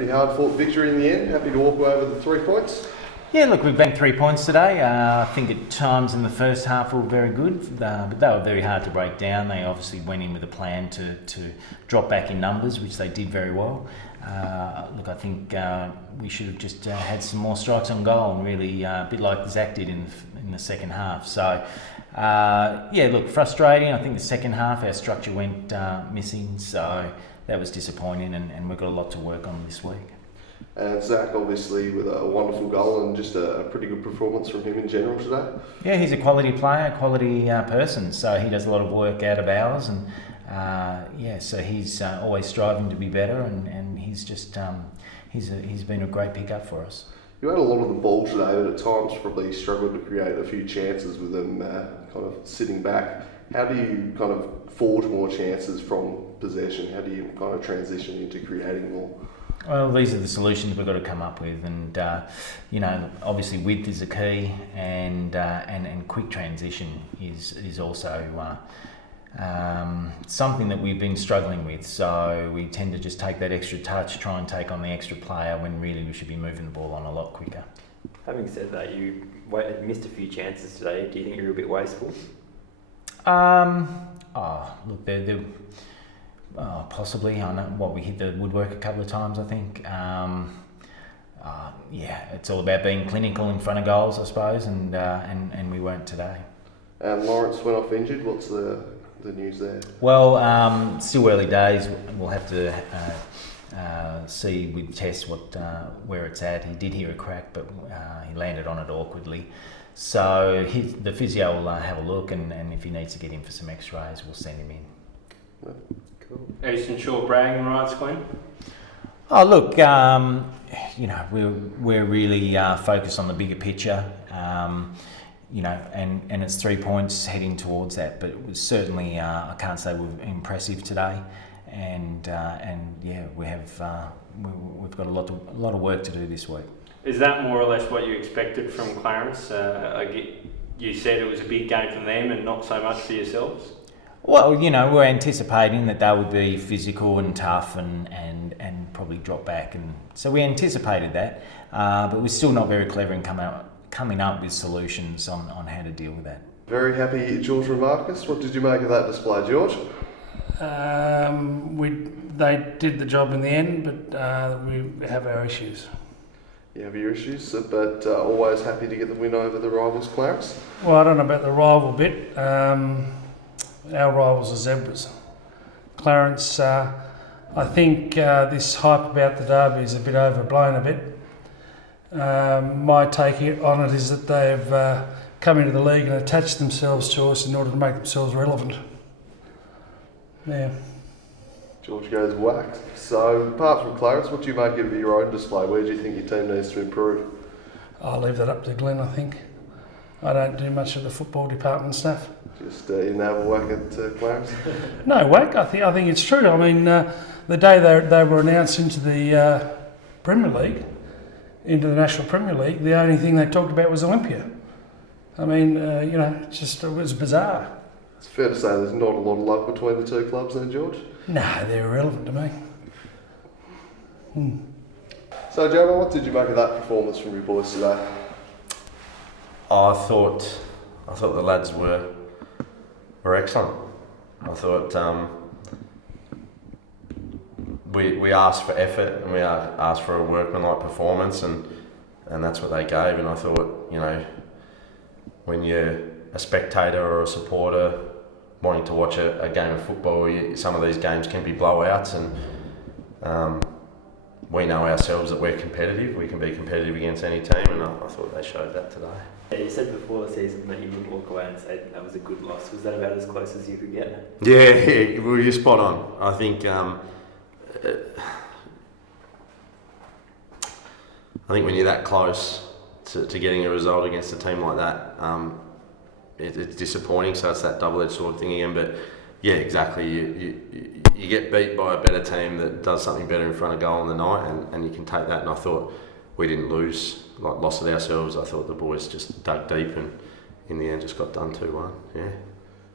Pretty hard fought victory in the end. Happy to walk away with the 3 points. Yeah, look, we've banked 3 points today. I think at times in the first half we were very good, but they were very hard to break down. They obviously went in with a plan to drop back in numbers, which they did very well. Look, I think we should have just had some more strikes on goal, and really a bit like Zach did in the second half. So, yeah, look, frustrating. I think the second half our structure went missing, so that was disappointing, and we've got a lot to work on this week. And Zach, obviously, with a wonderful goal and just a pretty good performance from him in general today. Yeah, he's a quality player, quality person, so he does a lot of work out of hours, and yeah, so he's always striving to be better, and he's just he's been a great pickup for us. You had a lot of the ball today, but at times probably struggled to create a few chances with them kind of sitting back. How do you kind of forge more chances from possession? How do you kind of transition into creating more? Well, these are the solutions we've got to come up with, and you know, obviously width is a key, and quick transition is also something that we've been struggling with. So we tend to just take that extra touch, try and take on the extra player, when really we should be moving the ball on a lot quicker. Having said that, you missed a few chances today. Do you think you're a bit wasteful? Look, they're possibly. I know we hit the woodwork a couple of times, I think. Yeah, it's all about being clinical in front of goals, I suppose, and we weren't today. And Lawrence went off injured. What's the news there? Well, still early days. We'll have to see with TAS where it's at. He did hear a crack, but he landed on it awkwardly. So the physio will have a look, and if he needs to get in for some X-rays, we'll send him in. Yeah. Cool. Eastern Shore bragging rights, Glen? Oh, look, you know, we're really focused on the bigger picture, you know, and it's 3 points heading towards that. But it was certainly, I can't say we're impressive today, and yeah, we've got a lot of work to do this week. Is that more or less what you expected from Clarence? You said it was a big game for them and not so much for yourselves? Well, you know, we're anticipating that they would be physical and tough and probably drop back, and so we anticipated that, but we're still not very clever in coming up with solutions on how to deal with that. Very happy, George Mamacas. What did you make of that display, George? They did the job in the end, but we have our issues. You have your issues, but always happy to get the win over the rivals, Clarence? Well, I don't know about the rival bit. Our rivals are zebras. Clarence, I think this hype about the derby is a bit overblown a bit. My take on it is that they've come into the league and attached themselves to us in order to make themselves relevant. Yeah. George goes whacked. So, apart from Clarence, what do you make of your own display? Where do you think your team needs to improve? I'll leave that up to Glen, I think. I don't do much of the football department stuff. Just you didn't have a whack at Clarence? No whack. I think it's true. I mean, the day they were announced into the Premier League, into the National Premier League, the only thing they talked about was Olympia. I mean, you know, it was bizarre. It's fair to say there's not a lot of love between the two clubs then, George? No, they're irrelevant to me. So, Jabba, what did you make of that performance from your boys today? I thought the lads were excellent. I thought we asked for effort, and we asked for a workmanlike performance, and that's what they gave. And I thought, you know, when you're a spectator or a supporter wanting to watch a game of football, some of these games can be blowouts, and we know ourselves that we're competitive. We can be competitive against any team, and I thought they showed that today. Yeah, you said before the season that you would walk away and say that was a good loss. Was that about as close as you could get? Yeah, well, you're spot on. I think when you're that close to getting a result against a team like that, it's disappointing. So it's that double-edged sword thing again. But yeah, exactly. You get beat by a better team that does something better in front of goal on the night, and you can take that. And I thought we didn't lost it ourselves. I thought the boys just dug deep, and in the end just got done 2-1. Yeah.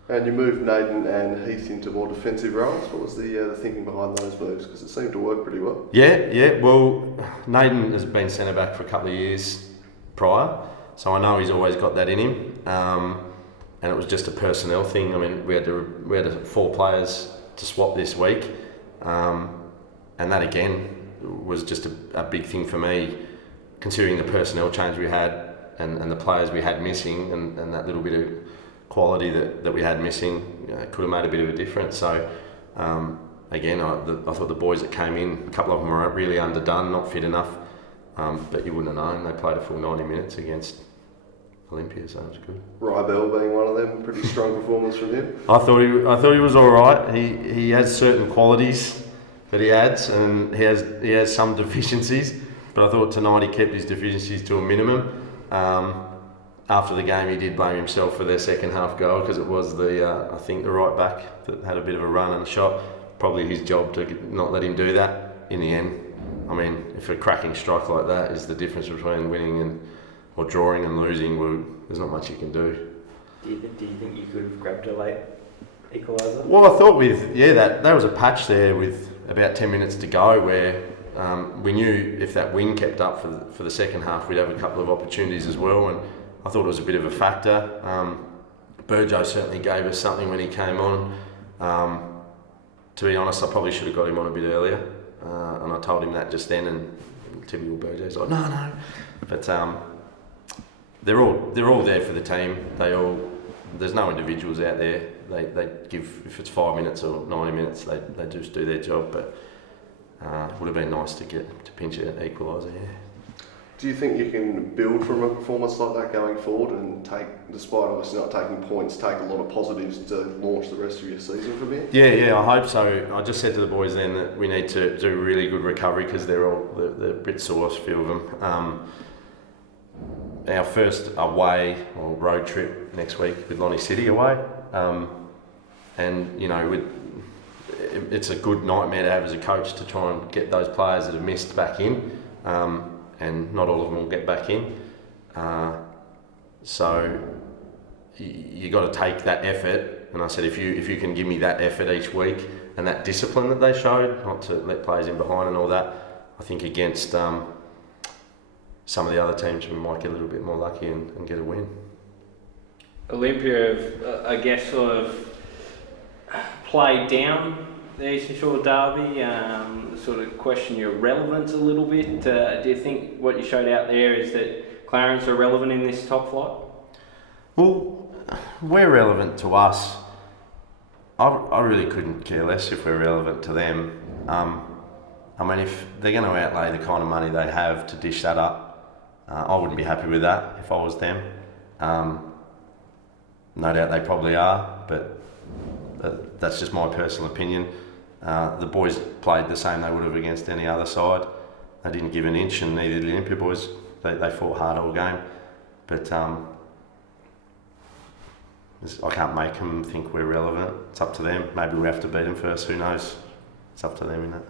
And you moved Naden and Heath into more defensive roles. What was the thinking behind those moves? Because it seemed to work pretty well. Yeah. Well, Naden has been centre back for a couple of years prior, so I know he's always got that in him. And it was just a personnel thing. I mean, we had 4 players to swap this week, and that again was just a big thing for me, considering the personnel change we had and the players we had missing, and that little bit of quality that we had missing, could have made a bit of a difference. So again, I thought the boys that came in, a couple of them were really underdone, not fit enough, but you wouldn't have known. They played a full 90 minutes against Olympia, so it was good. Rybell being one of them, pretty strong performance from him. I thought he was all right. He has certain qualities that he adds, and he has some deficiencies, but I thought tonight he kept his deficiencies to a minimum. After the game, he did blame himself for their second half goal, because it was I think the right back that had a bit of a run and a shot. Probably his job to not let him do that. In the end, I mean, if a cracking strike like that is the difference between winning or drawing and losing, well, there's not much you can do. Do you think you could have grabbed a late equaliser? Well, I thought that was a patch there with about 10 minutes to go where we knew if that wind kept up for the second half, we'd have a couple of opportunities as well, and I thought it was a bit of a factor. Burjo certainly gave us something when he came on. To be honest, I probably should have got him on a bit earlier, and I told him that just then, and typical Burjo's like, no. But they're all there for the team. There's no individuals out there. They give, if it's 5 minutes or 90 minutes, they just do their job. But it would have been nice to pinch an equaliser. Yeah. Do you think you can build from a performance like that going forward and take, despite obviously not taking points, take a lot of positives to launch the rest of your season from here? Yeah, I hope so. I just said to the boys then that we need to do really good recovery, because they're a bit sore, a few of them. Our first away or road trip next week with Lonnie City away, and it's a good nightmare to have as a coach to try and get those players that have missed back in. And not all of them will get back in. So you got to take that effort. And I said, if you can give me that effort each week and that discipline that they showed, not to let players in behind and all that, I think against some of the other teams we might get a little bit more lucky and get a win. Olympia have, I guess, sort of played down the Eastern Shore Derby, sort of question your relevance a little bit. Do you think what you showed out there is that Clarence are relevant in this top flight? Well, we're relevant to us. I really couldn't care less if we're relevant to them. I mean, if they're going to outlay the kind of money they have to dish that up, I wouldn't be happy with that if I was them. No doubt they probably are, but that's just my personal opinion. The boys played the same they would have against any other side. They didn't give an inch, and neither did the Olympia boys. They fought hard all game. But I can't make them think we're relevant. It's up to them. Maybe we have to beat them first. Who knows? It's up to them in that.